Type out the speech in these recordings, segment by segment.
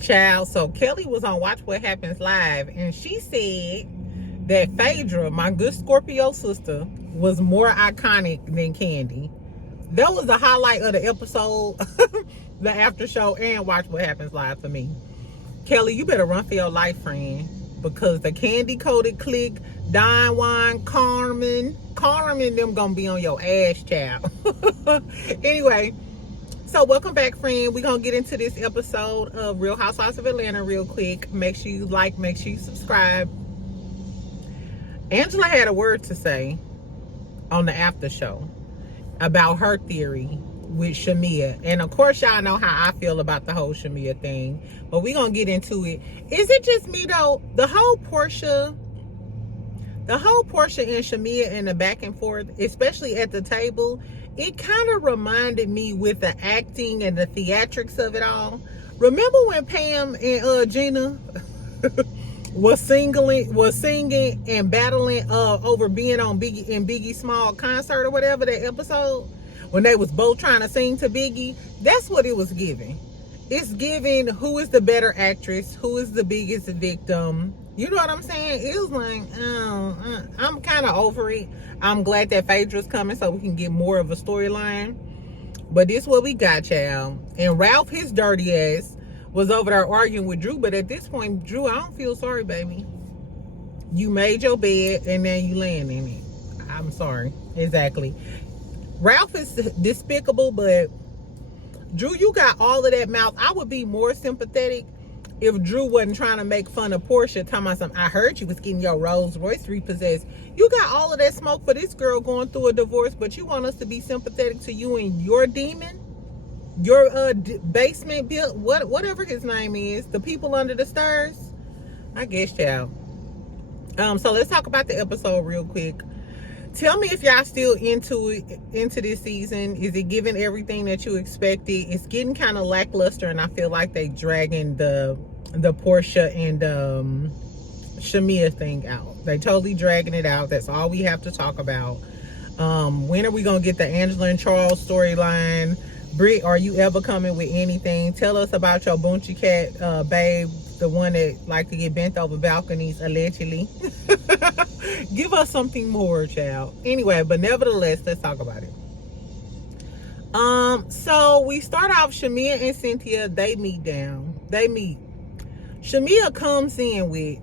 Child, so Kelly was on Watch What Happens Live, and she said that Phaedra, my good Scorpio sister, was more iconic than Candy. That was the highlight of the episode, the after show, and Watch What Happens Live for me. Kelly, you better run for your life, friend, because the candy-coated clique, Don Juan, Carmen, them gonna be on your ass, child. Anyway, so welcome back, friend. We're gonna get into this episode of Real Housewives of Atlanta real quick. Make sure you like, make sure you subscribe. Angela had a word to say on the after show about her theory with Shamea. And of course, y'all know how I feel about the whole Shamea thing, but we're gonna get into it. Is it just me though? The whole Porsha and Shamea and the back and forth, especially at the table, it kind of reminded me with the acting and the theatrics of it all. Remember when Pam and Gina was singing and battling over being on Biggie Small concert or whatever, that episode when they was both trying to sing to Biggie? That's what it was giving. It's giving who is the better actress, who is the biggest victim. You know what I'm saying? It was like, I'm kind of over it. I'm glad that Phaedra's coming so we can get more of a storyline. But this is what we got, child. And Ralph, his dirty ass, was over there arguing with Drew. But at this point, Drew, I don't feel sorry, baby. You made your bed and now you laying in it. I'm sorry. Exactly. Ralph is despicable, but Drew, you got all of that mouth. I would be more sympathetic if Drew wasn't trying to make fun of Porsha, talking about something. I heard you was getting your Rolls Royce repossessed. You got all of that smoke for this girl going through a divorce, but you want us to be sympathetic to you and your demon, your basement bill, whatever his name is, the people under the stairs. I guess, child. So let's talk about the episode real quick. Tell me if y'all still into this season. Is it giving everything that you expected? It's getting kind of lackluster, and I feel like they dragging the Porsha and Shamia thing out. They totally dragging it out. That's all we have to talk about. When are we gonna get the Angela and Charles storyline? Britt, are you ever coming with anything? Tell us about your Boonchie cat, babe, the one that like to get bent over balconies, allegedly. Give us something more, child. Anyway, but nevertheless, let's talk about it. So we start off, Shamia and Cynthia, they meet. Shamia comes in with,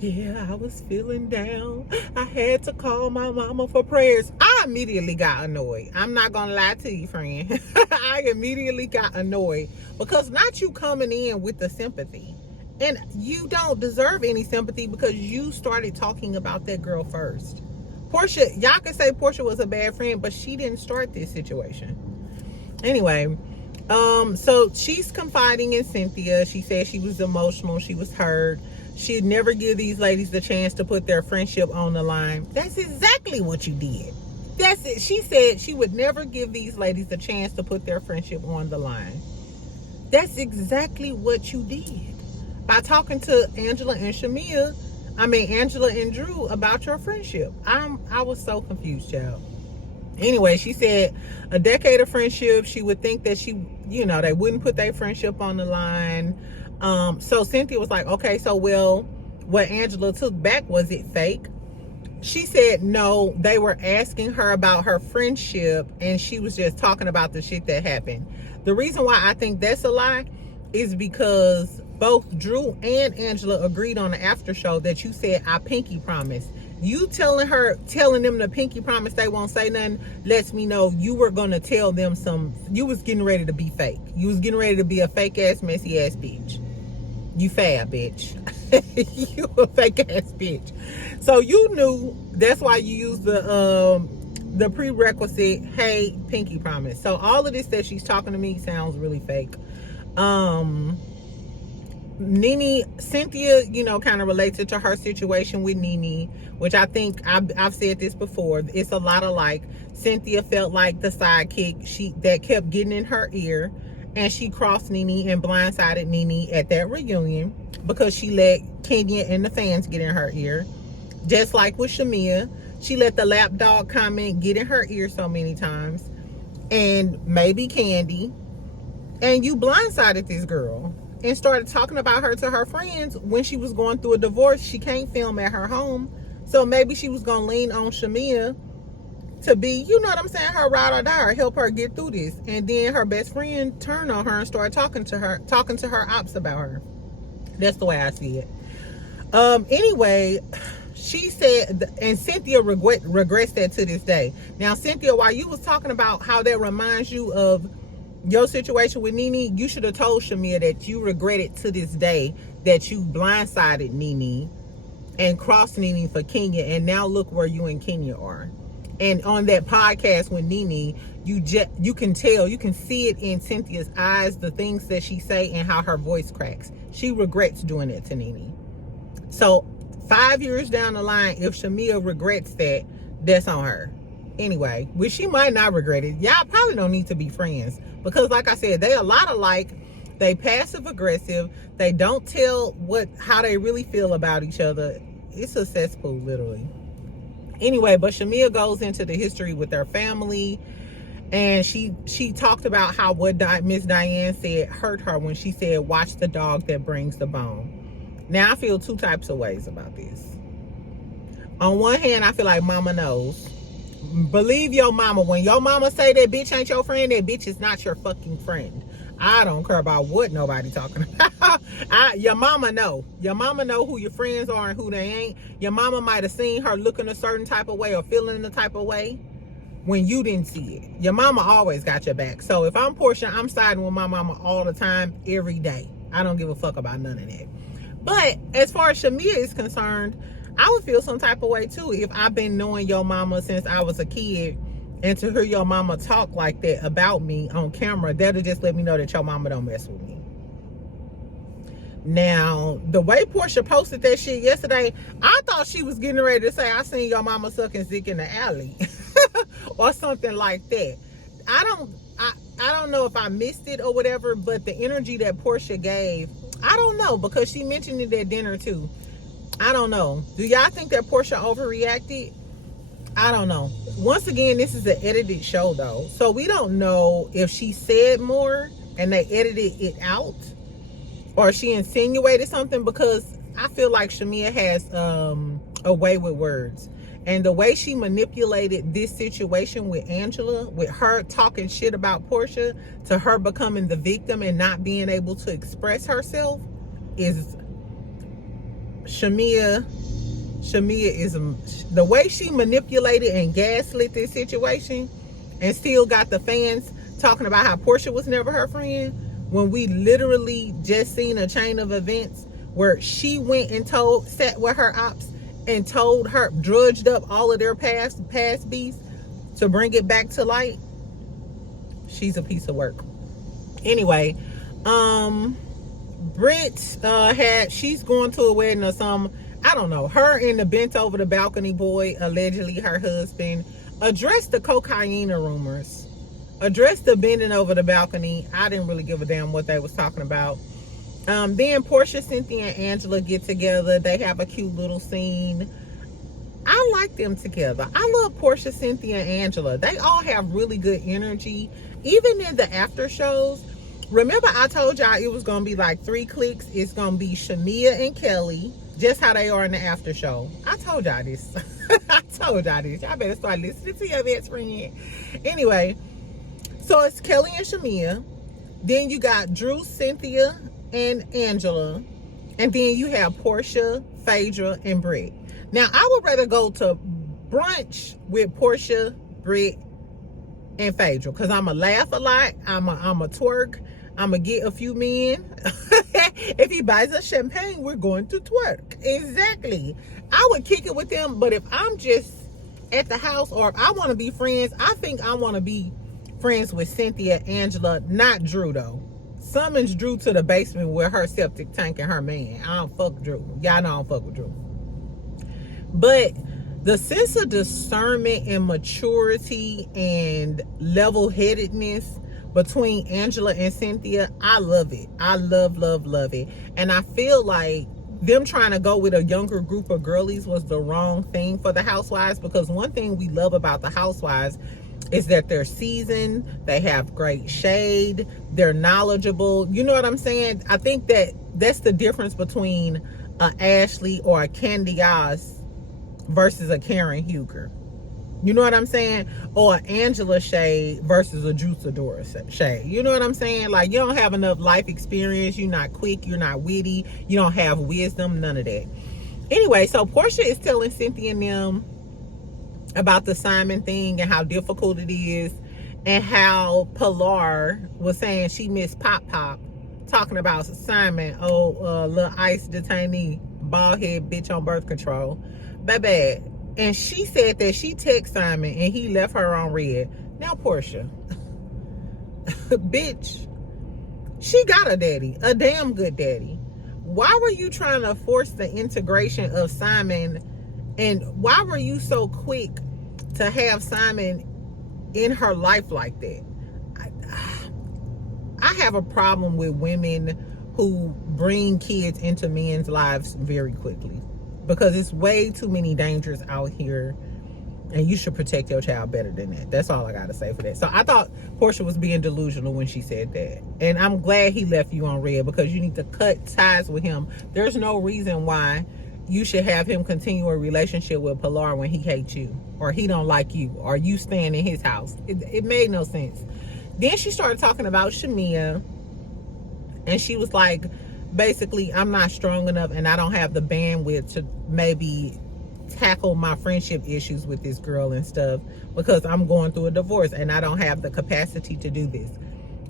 yeah, I was feeling down. I had to call my mama for prayers. I immediately got annoyed. I'm not gonna lie to you, friend. I immediately got annoyed because not you coming in with the sympathy. And you don't deserve any sympathy because you started talking about that girl first. Porsha, y'all can say Porsha was a bad friend, but she didn't start this situation. Anyway, so she's confiding in Cynthia. She said she was emotional. She was hurt. She'd never give these ladies the chance to put their friendship on the line. That's exactly what you did. That's it. She said she would never give these ladies the chance to put their friendship on the line. That's exactly what you did. By talking to Angela and Drew about your friendship. I was so confused, child. Anyway, she said a decade of friendship, she would think that they wouldn't put their friendship on the line. So Cynthia was like, okay, so well, what Angela took back, was it fake? She said no, they were asking her about her friendship and she was just talking about the shit that happened. The reason why I think that's a lie is because both Drew and Angela agreed on the after show that you said, I pinky promise. You telling them the pinky promise they won't say nothing lets me know you were going to tell them you was getting ready to be fake. You was getting ready to be a fake ass, messy ass bitch. You fab, bitch. You a fake ass bitch. So you knew, that's why you used the prerequisite, hey, pinky promise. So all of this that she's talking to me sounds really fake. Cynthia, kind of relates it to her situation with Nene, which I think I've said this before. It's a lot of like, Cynthia felt like the sidekick that kept getting in her ear, and she crossed Nene and blindsided Nene at that reunion because she let Kenya and the fans get in her ear. Just like with Shamia, she let the lapdog comment get in her ear so many times, and maybe Candy, and you blindsided this girl. and started talking about her to her friends when she was going through a divorce. She can't film at her home. So maybe she was going to lean on Shamea to be, you know what I'm saying, her ride or die, or help her get through this. And then her best friend turned on her and started talking to her ops about her. That's the way I see it. Anyway, she said, and Cynthia regrets that to this day. Now, Cynthia, while you was talking about how that reminds you of your situation with Nene, you should have told Shamia that you regret it to this day that you blindsided Nene and crossed Nene for Kenya, and now look where you and Kenya are. And on that podcast with Nene, you can tell, you can see it in Cynthia's eyes, the things that she say and how her voice cracks. She regrets doing it to Nene. So 5 years down the line, if Shamia regrets that, that's on her. Anyway, which she might not regret it. Y'all probably don't need to be friends, because like I said, they a lot alike. They passive aggressive. They don't tell how they really feel about each other. It's a cesspool, literally. Anyway, but Shamia goes into the history with their family, and she talked about how what Miss Diane said hurt her when she said, "Watch the dog that brings the bone." Now, I feel two types of ways about this. On one hand, I feel like mama knows. Believe your mama. When your mama say that bitch ain't your friend, that bitch is not your fucking friend. I don't care about what nobody talking about. Your mama know. Your mama know who your friends are and who they ain't. Your mama might have seen her looking a certain type of way or feeling a type of way when you didn't see it. Your mama always got your back. So if I'm Porsha, I'm siding with my mama all the time, every day. I don't give a fuck about none of that. But as far as Shamia is concerned, I would feel some type of way too if I've been knowing your mama since I was a kid, and to hear your mama talk like that about me on camera, that'll just let me know that your mama don't mess with me. Now, the way Porsha posted that shit yesterday, I thought she was getting ready to say, "I seen your mama sucking dick in the alley," or something like that. I don't know if I missed it or whatever, but the energy that Porsha gave, I don't know, because she mentioned it at dinner too. I don't know. Do y'all think that Porsha overreacted? I don't know. Once again, this is an edited show though, so we don't know if she said more and they edited it out, or she insinuated something, because I feel like Shamia has a way with words. And the way she manipulated this situation with Angela, with her talking shit about Porsha, to her becoming the victim and not being able to express herself, is Shamia is the way she manipulated and gaslit this situation, and still got the fans talking about how Porsha was never her friend, when we literally just seen a chain of events where she went and sat with her ops and told her, drudged up all of their past beefs to bring it back to light. She's a piece of work. Anyway, Britt she's going to a wedding or some, I don't know. Her and the bent over the balcony boy, allegedly her husband, addressed the cocaine rumors, addressed the bending over the balcony. I didn't really give a damn what they was talking about. Then Porsha, Cynthia, and Angela get together. They have a cute little scene. I like them together. I love Porsha, Cynthia, and Angela. They all have really good energy. Even in the after shows. Remember, I told y'all it was going to be like 3 cliques. It's going to be Shamia and Kelly, just how they are in the after show. I told y'all this. I told y'all this. Y'all better start listening to your best friend. Anyway, so it's Kelly and Shamia. Then you got Drew, Cynthia, and Angela. And then you have Porsha, Phaedra, and Britt. Now, I would rather go to brunch with Porsha, Britt, and Phaedra, because I'm going to laugh a lot. I'm a twerk. I'm going to get a few men. If he buys us champagne, we're going to twerk. Exactly. I would kick it with them, but if I'm just at the house, or if I want to be friends, I think I want to be friends with Cynthia, Angela, not Drew, though. Summons Drew to the basement with her septic tank and her man. I don't fuck Drew. Y'all know I don't fuck with Drew. But the sense of discernment and maturity and level-headedness between Angela and Cynthia, I love it. I love it. And I feel like them trying to go with a younger group of girlies was the wrong thing for the Housewives, because one thing we love about the Housewives is that they're seasoned, they have great shade, they're knowledgeable. You know what I'm saying? I think that that's the difference between a Ashley or a Candy Oz versus a Karen Huger. You know what I'm saying? Or an Angela Shade versus a Drew Sidora Shade. You know what I'm saying? Like, you don't have enough life experience. You're not quick. You're not witty. You don't have wisdom. None of that. Anyway, so Porsha is telling Cynthia and them about the Simon thing and how difficult it is, and how Pilar was saying she missed Pop Pop, talking about Simon, little ICE detainee, bald head bitch on birth control. Baby. And she said that she texted Simon and he left her on red. Now, Porsha, bitch, she got a daddy, a damn good daddy. Why were you trying to force the integration of Simon? And why were you so quick to have Simon in her life like that? I have a problem with women who bring kids into men's lives very quickly, because it's way too many dangers out here, and you should protect your child better than that. That's all I gotta say for that. So I thought Porsha was being delusional when she said that, and I'm glad he left you on red, because you need to cut ties with him. There's no reason why you should have him continue a relationship with Pilar when he hates you, or he don't like you, or you staying in his house. It made no sense. Then she started talking about Shamea, and she was like, basically, I'm not strong enough and I don't have the bandwidth to maybe tackle my friendship issues with this girl and stuff, because I'm going through a divorce and I don't have the capacity to do this.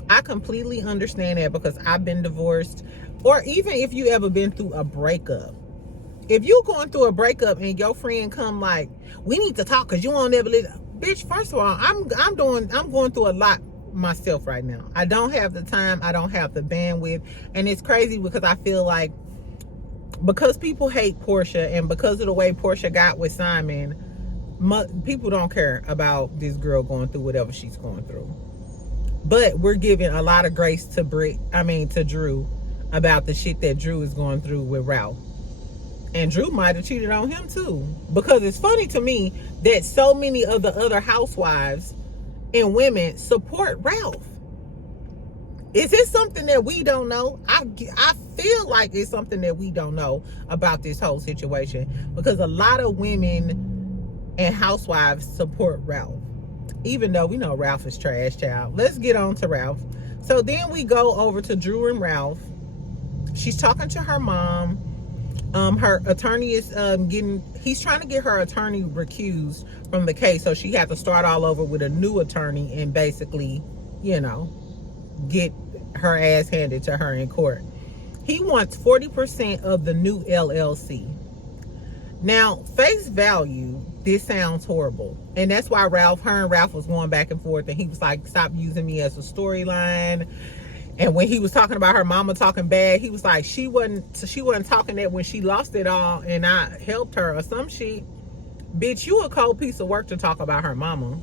I completely understand that, because I've been divorced, or even if you ever been through a breakup. If you going through a breakup and your friend come like, we need to talk because you won't ever live. Bitch, first of all, I'm going through a lot myself right now. I don't have the time, I don't have the bandwidth, and it's crazy because I feel like, because people hate Porsha and because of the way Porsha got with Simon, people don't care about this girl going through whatever she's going through. But we're giving a lot of grace to Drew about the shit that Drew is going through with Ralph. And Drew might have cheated on him too, because it's funny to me that so many of the other housewives and women support Ralph. Is it something that we don't know? I feel like it's something that we don't know about this whole situation, because a lot of women and housewives support Ralph, even though we know Ralph is trash, child. Let's get on to Ralph. So then we go over to Drew and Ralph. She's talking to her mom. Her attorney is he's trying to get her attorney recused from the case, so she had to start all over with a new attorney and basically, get her ass handed to her in court. He wants 40% of the new LLC. Now, face value, this sounds horrible, and that's why her and Ralph was going back and forth, and he was like, stop using me as a storyline. And when he was talking about her mama talking bad, he was like, she wasn't talking that when she lost it all and I helped her or some shit. Bitch, you a cold piece of work to talk about her mama.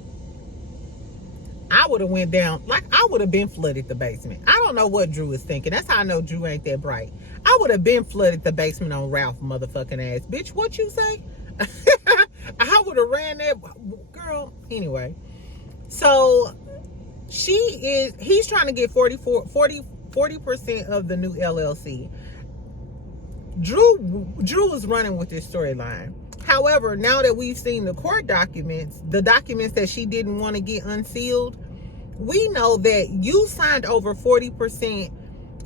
I would have went down, like I would have been flooded the basement. I don't know what Drew is thinking. That's how I know Drew ain't that bright. I would have been flooded the basement on Ralph motherfucking ass. Bitch, what you say? I would have ran that girl. Anyway, so he's trying to get 40% of the new LLC. Drew was running with this storyline. However, now that we've seen the court documents, the documents that she didn't want to get unsealed, we know that you signed over 40%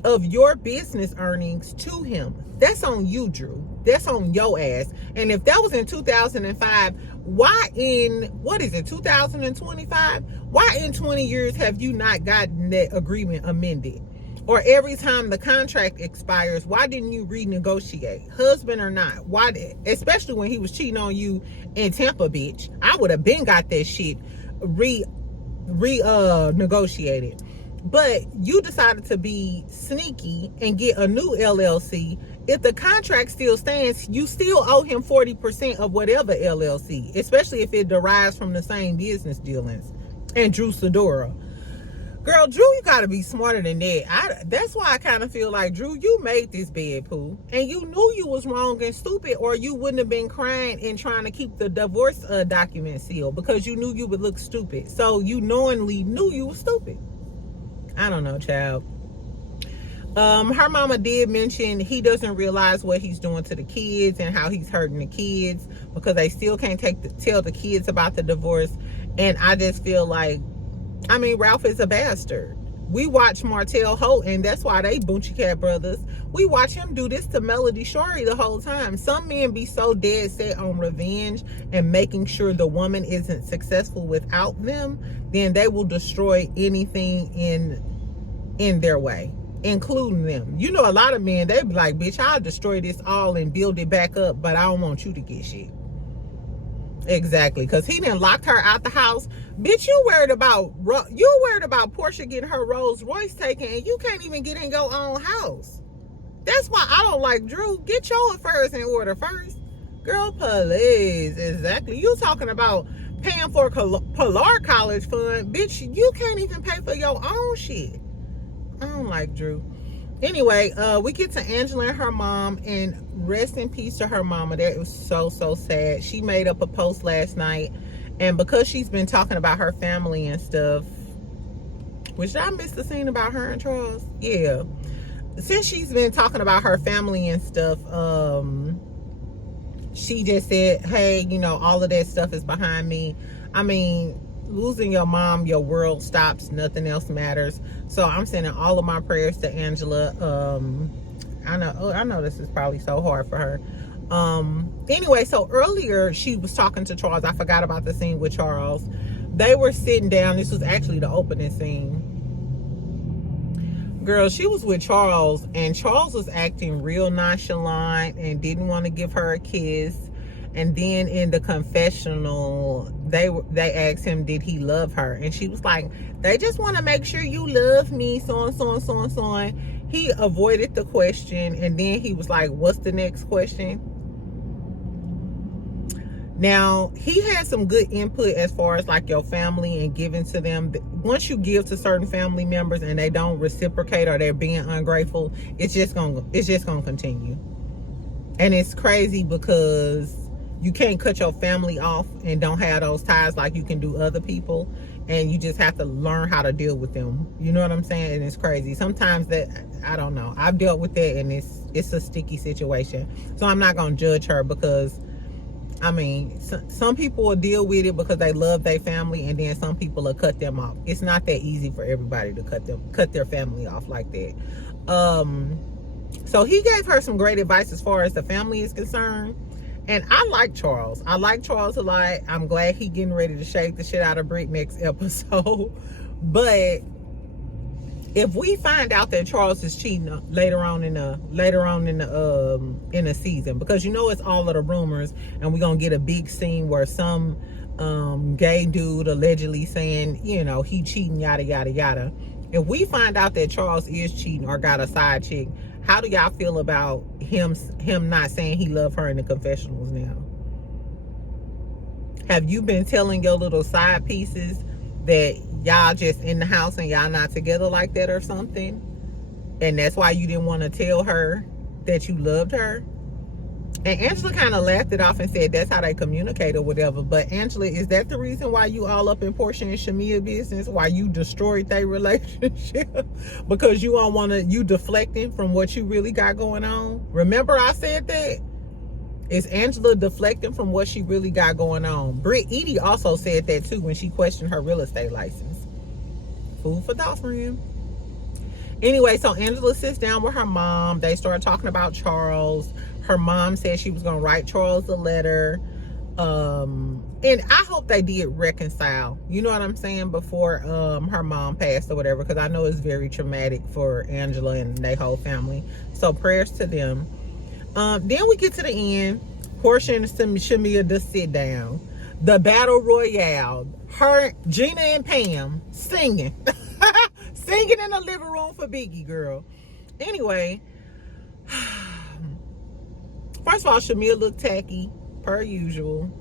of your business earnings to him. That's on you, Drew. That's on your ass. And if that was in 2005, why in, 2025? Why in 20 years have you not gotten that agreement amended? Or every time the contract expires, why didn't you renegotiate? Husband or not? Why? Especially when he was cheating on you in Tampa, bitch. I would have been got that shit negotiated. But you decided to be sneaky and get a new LLC. If the contract still stands, you still owe him 40% of whatever LLC, especially if it derives from the same business dealings. And Drew Sidora. Girl, Drew, you gotta be smarter than that. That's why I kind of feel like, Drew, you made this bed, poo, and you knew you was wrong and stupid, or you wouldn't have been crying and trying to keep the divorce document sealed, because you knew you would look stupid. So you knowingly knew you were stupid. I don't know, child. Her mama did mention he doesn't realize what he's doing to the kids and how he's hurting the kids, because they still can't tell the kids about the divorce. And I just feel like, I mean, Ralph is a bastard. We watch Martell Holt, and that's why they Boochie Cat brothers. We watch him do this to Melody Shorey the whole time. Some men be so dead set on revenge and making sure the woman isn't successful without them, then they will destroy anything in their way, including them. You know, a lot of men, they be like, bitch, I'll destroy this all and build it back up, but I don't want you to get shit. Exactly, because he done locked her out the house. Bitch, you worried about Porsha getting her Rolls Royce taken, and you can't even get in your own house. That's why I don't like Drew. Get your affairs in order first. Girl, please. Exactly. You talking about paying for Pilar College fund. Bitch, you can't even pay for your own shit. I don't like Drew. Anyway, we get to Angela and her mom, and rest in peace to her mama. That was so sad. She made up a post last night, and because she's been talking about her family and stuff, which I missed the scene about her and Charles. Yeah. Since she's been talking about her family and stuff, she just said, hey, you know, all of that stuff is behind me. I mean, losing your mom, your world stops, nothing else matters. So I'm sending all of my prayers to Angela. I know this is probably so hard for her. Anyway, so earlier she was talking to Charles. I forgot about the scene with Charles. They were sitting down. This was actually the opening scene. Girl, she was with Charles, and Charles was acting real nonchalant and didn't want to give her a kiss. And then in the confessional, they asked him, did he love her? And she was like, they just want to make sure you love me, so on. He avoided the question, and then he was like, what's the next question? Now, he had some good input as far as like your family and giving to them. Once you give to certain family members and they don't reciprocate, or they're being ungrateful, it's just gonna continue. And it's crazy because you can't cut your family off and don't have those ties like you can do other people, and you just have to learn how to deal with them. You know what I'm saying? And it's crazy. Sometimes that, I don't know. I've dealt with that, and it's a sticky situation. So I'm not gonna judge her, because I mean, some people will deal with it because they love their family, and then some people will cut them off. It's not that easy for everybody to cut their family off like that. So he gave her some great advice as far as the family is concerned. And I like Charles. I like Charles a lot. I'm glad he getting ready to shake the shit out of Britt next episode. But if we find out that Charles is cheating later on in the season, because you know it's all of the rumors, and we're gonna get a big scene where some gay dude allegedly saying, you know, he cheating, yada yada yada. If we find out that Charles is cheating or got a side chick, how do y'all feel about him not saying he loved her in the confessionals now? Have you been telling your little side pieces that y'all just in the house and y'all not together like that or something? And that's why you didn't want to tell her that you loved her? And Angela kind of laughed it off and said that's how they communicate or whatever. But Angela, is that the reason why you all up in Porsha and Shamia business? Why you destroyed their relationship? Because you don't want to, you deflecting from what you really got going on? Remember I said that? Is Angela deflecting from what she really got going on? Britt Edie also said that too when she questioned her real estate license. Food for thought, friend. Anyway, so Angela sits down with her mom. They start talking about Charles. Her mom said she was going to write Charles a letter. And I hope they did reconcile. You know what I'm saying? Before her mom passed or whatever. Because I know it's very traumatic for Angela and their whole family. So prayers to them. Then we get to the end. Porsha and Shamia just sit down. The battle royale. Her, Gina and Pam singing. Singing in the living room for Biggie, girl. Anyway. First of all, Shamia looked tacky, per usual.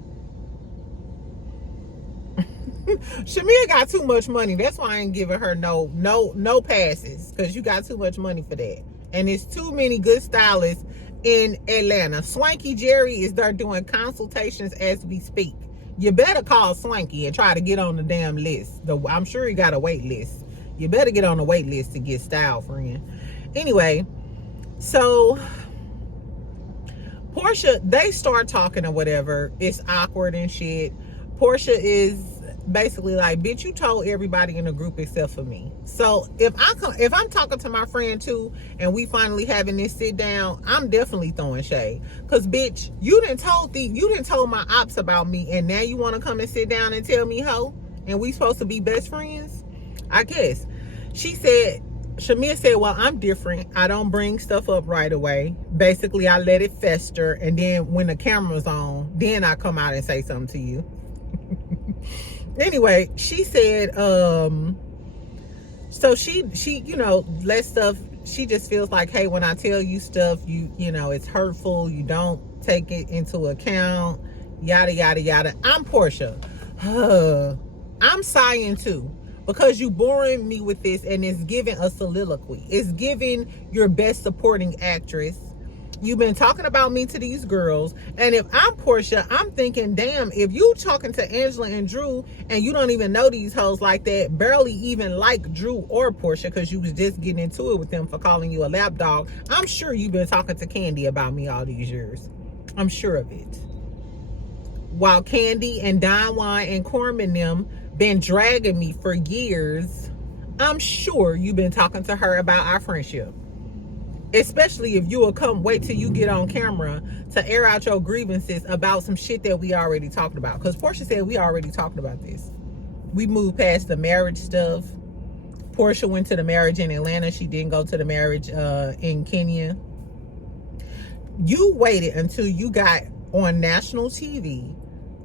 Shamia got too much money. That's why I ain't giving her no passes, because you got too much money for that. And it's too many good stylists in Atlanta. Swanky Jerry is there doing consultations as we speak. You better call Swanky and try to get on the damn list. I'm sure he got a wait list. You better get on the wait list to get style, friend. Anyway, so Porsha, they start talking or whatever. It's awkward and shit. Porsha is basically like, bitch, you told everybody in the group except for me. So if I'm talking to my friend too, and we finally having this sit down, I'm definitely throwing shade. Cause bitch, you didn't told my ops about me, and now you want to come and sit down and tell me ho, and we supposed to be best friends? I guess. Shamia said, well, I'm different. I don't bring stuff up right away. Basically, I let it fester, and then when the camera's on, then I come out and say something to you. Anyway, she said, so she let stuff, she just feels like, hey, when I tell you stuff, you know, it's hurtful, you don't take it into account, yada, yada, yada. I'm Porsha. I'm sighing too, because you boring me with this, and it's giving a soliloquy. It's giving your best supporting actress. You've been talking about me to these girls, and if I'm Porsha, I'm thinking, damn, if you talking to Angela and Drew, and you don't even know these hoes like that, barely even like Drew or Porsha, because you was just getting into it with them for calling you a lapdog, I'm sure you've been talking to Candy about me all these years. I'm sure of it. While Candy and Don Juan and Corman them been dragging me for years, I'm sure you've been talking to her about our friendship. Especially if you will wait till you get on camera to air out your grievances about some shit that we already talked about. Because Porsha said we already talked about this. We moved past the marriage stuff. Porsha went to the marriage in Atlanta. She didn't go to the marriage in Kenya. You waited until you got on national TV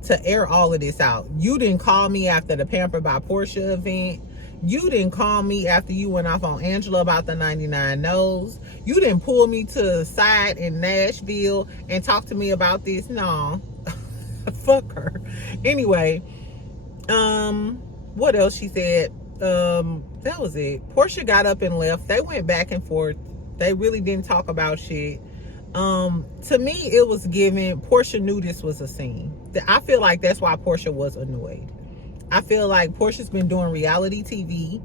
to air all of this out. You didn't call me after the Pampered by Porsha event. You didn't call me after you went off on Angela about the 99 No's. You didn't pull me to the side in Nashville and talk to me about this. No. Fuck her. Anyway, what else she said? That was it. Porsha got up and left. They went back and forth. They really didn't talk about shit. To me, it was given, Porsha knew this was a scene. I feel like that's why Porsha was annoyed. I feel like Porsha's been doing reality TV.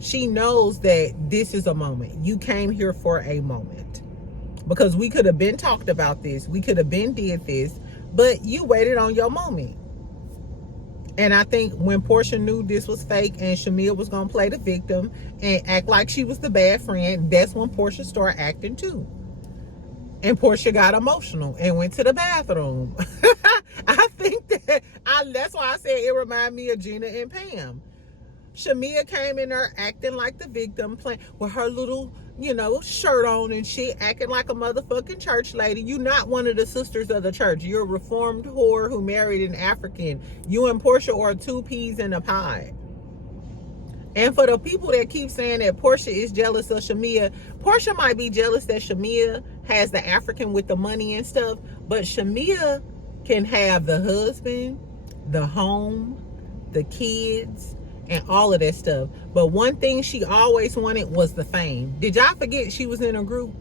She knows that this is a moment. You came here for a moment. Because we could have been talked about this. We could have been did this. But you waited on your moment. And I think when Porsha knew this was fake and Shamia was going to play the victim and act like she was the bad friend, that's when Porsha started acting too. And Porsha got emotional and went to the bathroom. I think that's why I said it reminded me of Gina and Pam. Shamia came in there acting like the victim, playing with her little, shirt on and shit, acting like a motherfucking church lady. You not one of the sisters of the church. You're a reformed whore who married an African. You and Porsha are two peas in a pod. And for the people that keep saying that Porsha is jealous of Shamia, Porsha might be jealous that Shamia has the African with the money and stuff, but Shamia can have the husband, the home, the kids, and all of that stuff. But one thing she always wanted was the fame. Did y'all forget she was in a group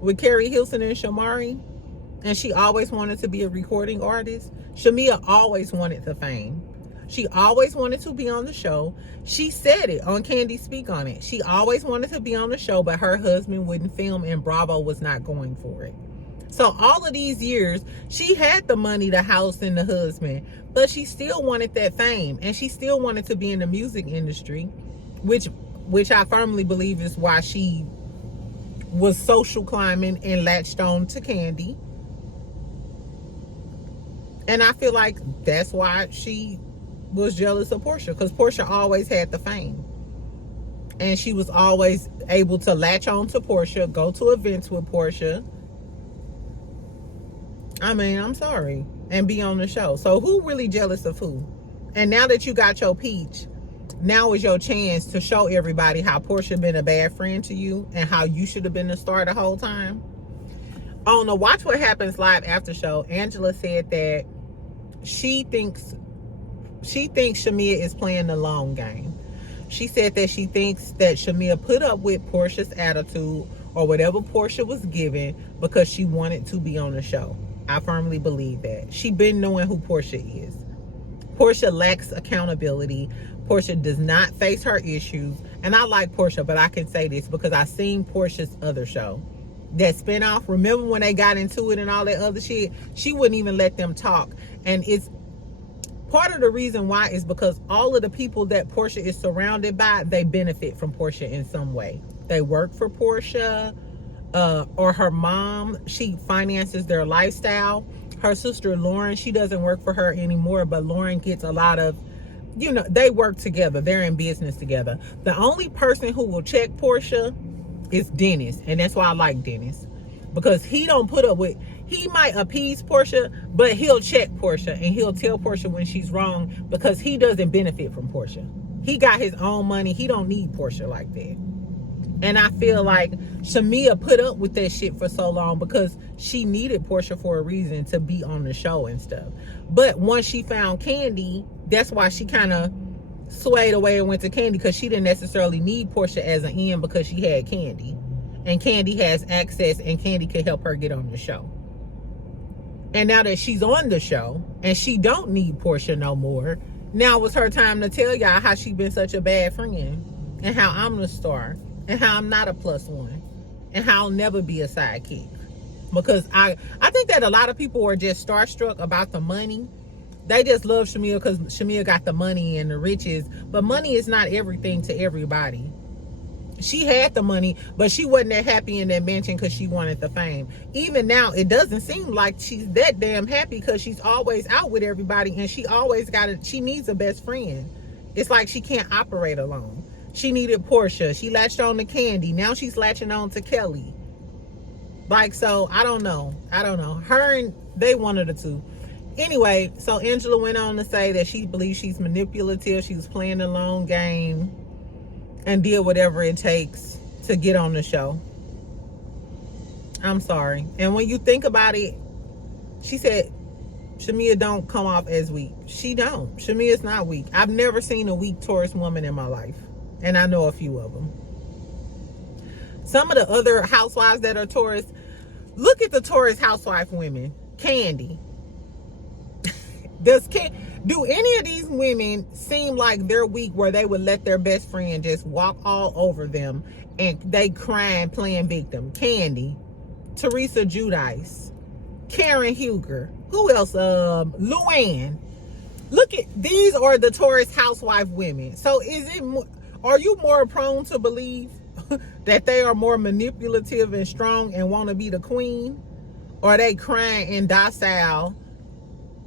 with Carrie Hilson and Shamari? And she always wanted to be a recording artist. Shamia always wanted the fame. She always wanted to be on the show. She said it on Candy Speak on It. She always wanted to be on the show, but her husband wouldn't film and Bravo was not going for it. So all of these years, she had the money, the house, and the husband, but she still wanted that fame, and she still wanted to be in the music industry, which I firmly believe is why she was social climbing and latched on to Candy. And I feel like that's why she was jealous of Porsha, because Porsha always had the fame. And she was always able to latch on to Porsha, go to events with Porsha. I mean, I'm sorry. And be on the show. So who really jealous of who? And now that you got your peach, now is your chance to show everybody how Porsha been a bad friend to you and how you should have been the star the whole time. On the Watch What Happens Live after show, Angela said that she thinks She thinks Shamia is playing the long game. She said that she thinks that Shamia put up with Porsha's attitude or whatever Porsha was given because she wanted to be on the show. I firmly believe that. She been knowing who Porsha is. Porsha lacks accountability. Porsha does not face her issues. And I like Porsha, but I can say this because I seen Porsha's other show. That spinoff, remember when they got into it and all that other shit? She wouldn't even let them talk. And it's part of the reason why is because all of the people that Porsha is surrounded by, they benefit from Porsha in some way. They work for Porsha, or her mom, she finances their lifestyle. Her sister Lauren, she doesn't work for her anymore, but Lauren gets a lot of, you know, they work together. They're in business together. The only person who will check Porsha is Dennis, and that's why I like Dennis, because he don't put up with, he might appease Porsha, but he'll check Porsha and he'll tell Porsha when she's wrong because he doesn't benefit from Porsha. He got his own money. He don't need Porsha like that. And I feel like Shamia put up with that shit for so long because she needed Porsha for a reason to be on the show and stuff. But once she found Candy, that's why she kind of swayed away and went to Candy, because she didn't necessarily need Porsha as an end because she had Candy. And Candy has access, and Candy could help her get on the show. And now that she's on the show and she don't need Porsha no more, now was her time to tell y'all how she been such a bad friend, and how I'm the star, and how I'm not a plus one, and how I'll never be a sidekick. Because I think that a lot of people are just starstruck about the money. They just love Shamia because Shamia got the money and the riches. But money is not everything to everybody. She had the money, but she wasn't that happy in that mansion because she wanted the fame. Even now, it doesn't seem like she's that damn happy because she's always out with everybody, and she always she needs a best friend. It's like she can't operate alone. She needed Porsha. She latched on to Candy. Now she's latching on to Kelly. Like, so, I don't know. Her and they, one of the two. Anyway, so Angela went on to say that she believes she's manipulative. She was playing the long game and did whatever it takes to get on the show. I'm sorry. And when you think about it, she said Shamia don't come off as weak. She don't. Shamia's not weak. I've never seen a weak Taurus woman in my life. And I know a few of them. Some of the other housewives that are Taurus, look at the Taurus housewife women. Candy. Do any of these women seem like they're weak where they would let their best friend just walk all over them and they crying playing victim? Candy, Teresa Giudice, Karen Huger, who else? Luann. Look at, these are the Taurus housewife women. So are you more prone to believe that they are more manipulative and strong and want to be the queen? Or are they crying and docile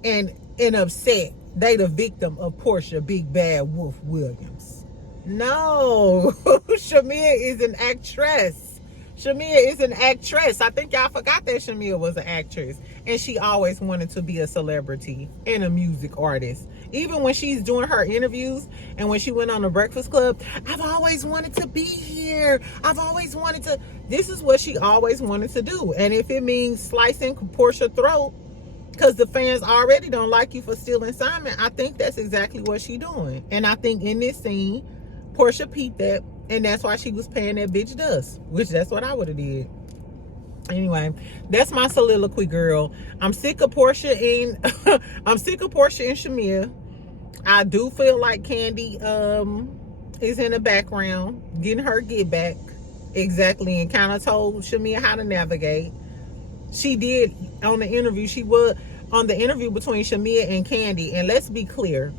and upset? They the victim of Porsha Big Bad Wolf Williams. No. Shamia is an actress. Shamia is an actress. I think y'all forgot that Shamia was an actress. And she always wanted to be a celebrity and a music artist. Even when she's doing her interviews and when she went on the Breakfast Club, I've always wanted to be here. I've always wanted to. This is what she always wanted to do. And if it means slicing Portia's throat, because the fans already don't like you for stealing Simon, I think that's exactly what she's doing. And I think in this scene, Porsha peeped that, and that's why she was paying that bitch dust, which that's what I would have did. Anyway, that's my soliloquy, girl. I'm sick of Porsha and Shamia. I do feel like Candy is in the background, getting her get back. Exactly, and kind of told Shamia how to navigate. She did on the interview. She was on the interview between Shamia and Candy. And let's be clear.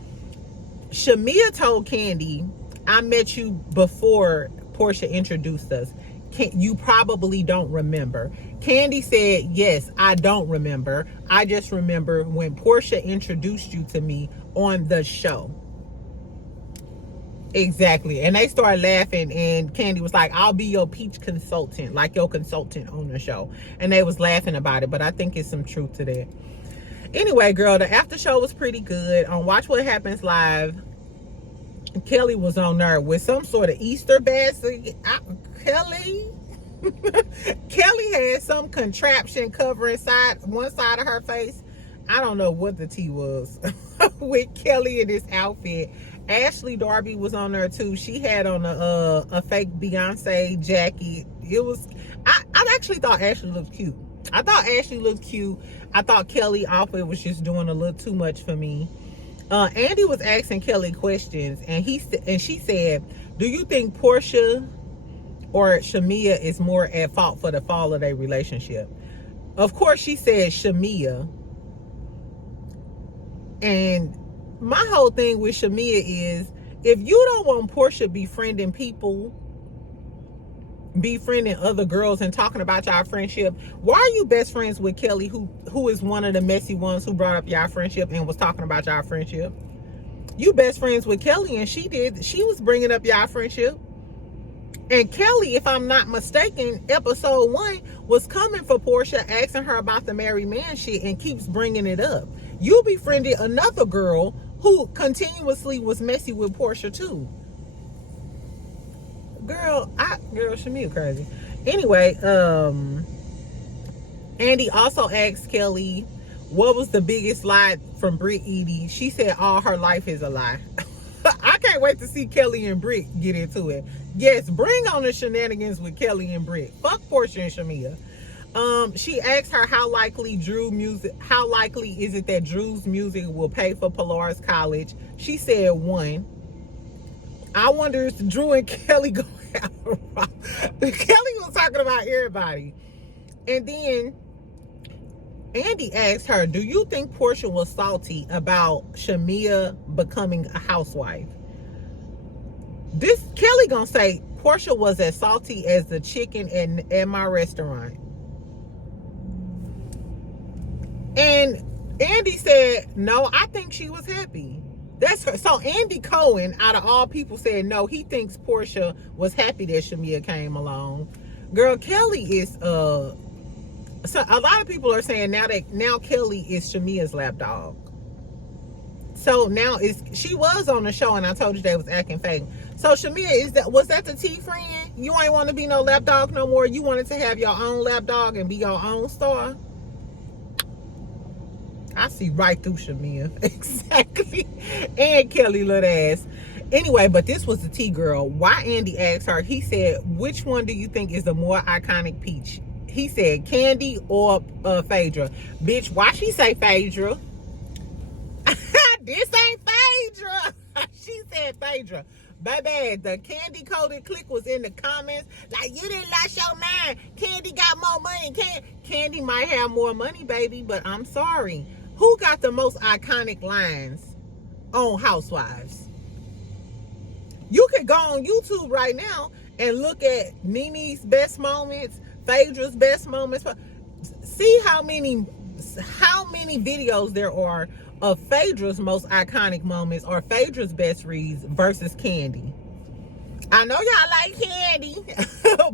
Shamia told Candy, I met you before Porsha introduced us. You probably don't remember. Candy said, yes, I don't remember. I just remember when Porsha introduced you to me on the show. Exactly. And they started laughing, and Candy was like, I'll be your peach consultant, like your consultant on the show. And they was laughing about it, but I think it's some truth to that. Anyway, girl, the after show was pretty good. On Watch What Happens Live, Kelly was on there with some sort of Easter basket. Kelly had some contraption covering one side of her face. I don't know what the tea was with Kelly in this outfit. Ashley Darby was on there too. She had on a fake Beyonce jacket. It was, I actually thought Ashley looked cute. I thought Ashley looked cute. I thought Kelly outfit was just doing a little too much for me. Andy was asking Kelly questions, and she said, "Do you think Porsha or Shamia is more at fault for the fall of their relationship?" Of course, she said Shamia. And my whole thing with Shamia is, if you don't want Porsha befriending people, befriending other girls and talking about y'all friendship, why are you best friends with Kelly, who is one of the messy ones who brought up y'all friendship and was talking about y'all friendship? You best friends with Kelly, and she was bringing up y'all friendship. And Kelly, if I'm not mistaken, episode 1 was coming for Porsha, asking her about the married man shit, and keeps bringing it up. You befriended another girl who continuously was messy with Porsha too. Girl, Shamia crazy. Anyway, Andy also asked Kelly, what was the biggest lie from Britt Edie? She said all her life is a lie. I can't wait to see Kelly and Britt get into it. Yes, bring on the shenanigans with Kelly and Britt. Fuck Porsha and Shamia. She asked her how likely is it that Drew's music will pay for Pilar's college. She said 1. I wonder if Drew and Kelly go out. Kelly was talking about everybody. And then Andy asked her, do you think Porsha was salty about Shamia becoming a housewife? This Kelly gonna say Porsha was as salty as the chicken at my restaurant. And Andy said, no, I think she was happy. That's her. So Andy Cohen, out of all people, said no, he thinks Porsha was happy that Shamia came along. Girl, Kelly is so a lot of people are saying now Kelly is Shamia's lapdog. So now she was on the show, and I told you they was acting fake. So Shamia, was that the tea, friend? You ain't want to be no lapdog no more. You wanted to have your own lapdog and be your own star. I see right through Shamia. Exactly. And Kelly little ass. Anyway, but this was the tea, girl. Why Andy asked her, he said, which one do you think is the more iconic peach? He said Candy or Phaedra. Bitch, why she say Phaedra? This ain't Phaedra. She said Phaedra. Baby, the Candy Coated clique was in the comments like, you didn't lost your mind. Candy got more money. Candy might have more money, baby, but I'm sorry. Who got the most iconic lines on Housewives? You could go on YouTube right now and look at Nene's best moments, Phaedra's best moments. See how many videos there are of Phaedra's most iconic moments or Phaedra's best reads versus Candy. I know y'all like Candy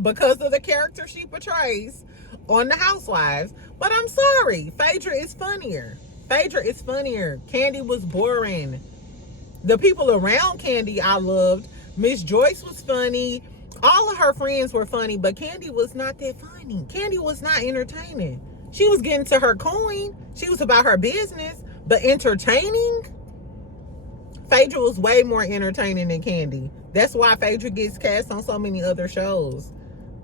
because of the character she portrays on the Housewives, but I'm sorry, Phaedra is funnier. Candy was boring. The people around Candy I loved. Miss Joyce was funny. All of her friends were funny, but Candy was not that funny. Candy was not entertaining. She was getting to her coin. She was about her business. But entertaining? Phaedra was way more entertaining than Candy. That's why Phaedra gets cast on so many other shows.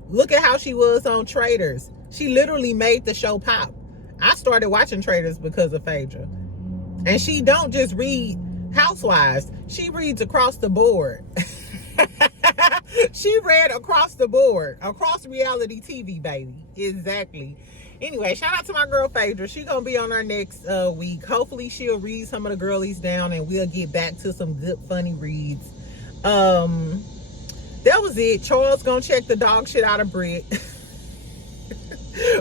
Look at how she was on Traitors. She literally made the show pop. I started watching Traitors because of Phaedra. And she don't just read Housewives. She reads across the board. She read across the board. Across reality TV, baby. Exactly. Anyway, shout out to my girl Phaedra. She's going to be on our next week. Hopefully, she'll read some of the girlies down and we'll get back to some good, funny reads. That was it. Charles going to check the dog shit out of Britt.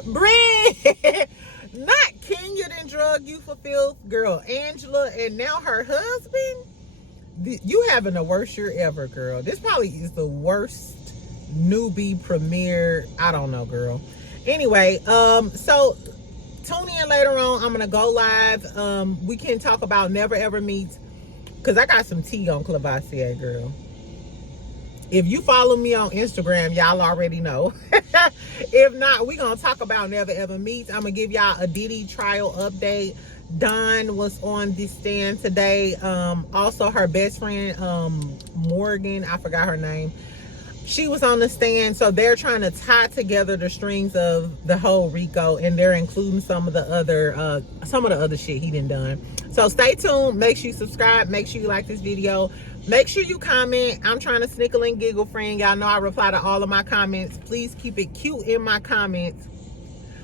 Britt! Not Kenya done drug you for filth. Girl, Angela and now her husband. You having the worst year ever, girl. This probably is the worst newbie premiere. I don't know, girl. Anyway, so tune in later on. I'm gonna go live. We can talk about Never Ever Meets, because I got some tea on Clavassier, girl. If you follow me on Instagram, y'all already know. If not, we're going to talk about Never Ever Meets. I'm going to give y'all a Diddy trial update. Dawn was on the stand today. Also, her best friend, Morgan, I forgot her name. She was on the stand, so they're trying to tie together the strings of the whole RICO, and they're including some of the other shit he done. So stay tuned. Make sure you subscribe. Make sure you like this video. Make sure you comment. I'm trying to snickle and giggle, friend. Y'all know I reply to all of my comments. Please keep it cute in my comments,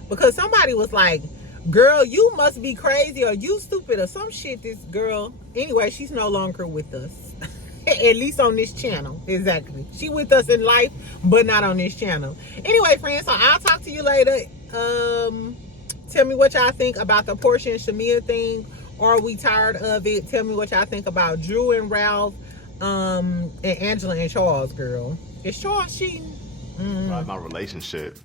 because somebody was like, girl, you must be crazy, or you stupid, or some shit. This girl, anyway, she's no longer with us. At least on this channel. Exactly. She with us in life, but not on this channel. Anyway, friends, so I'll talk to you later. Tell me what y'all think about the Porsha and Shamia thing. Are we tired of it? Tell me what y'all think about Drew and Ralph, and Angela and Charles, girl. Is Charles cheating? About my relationship.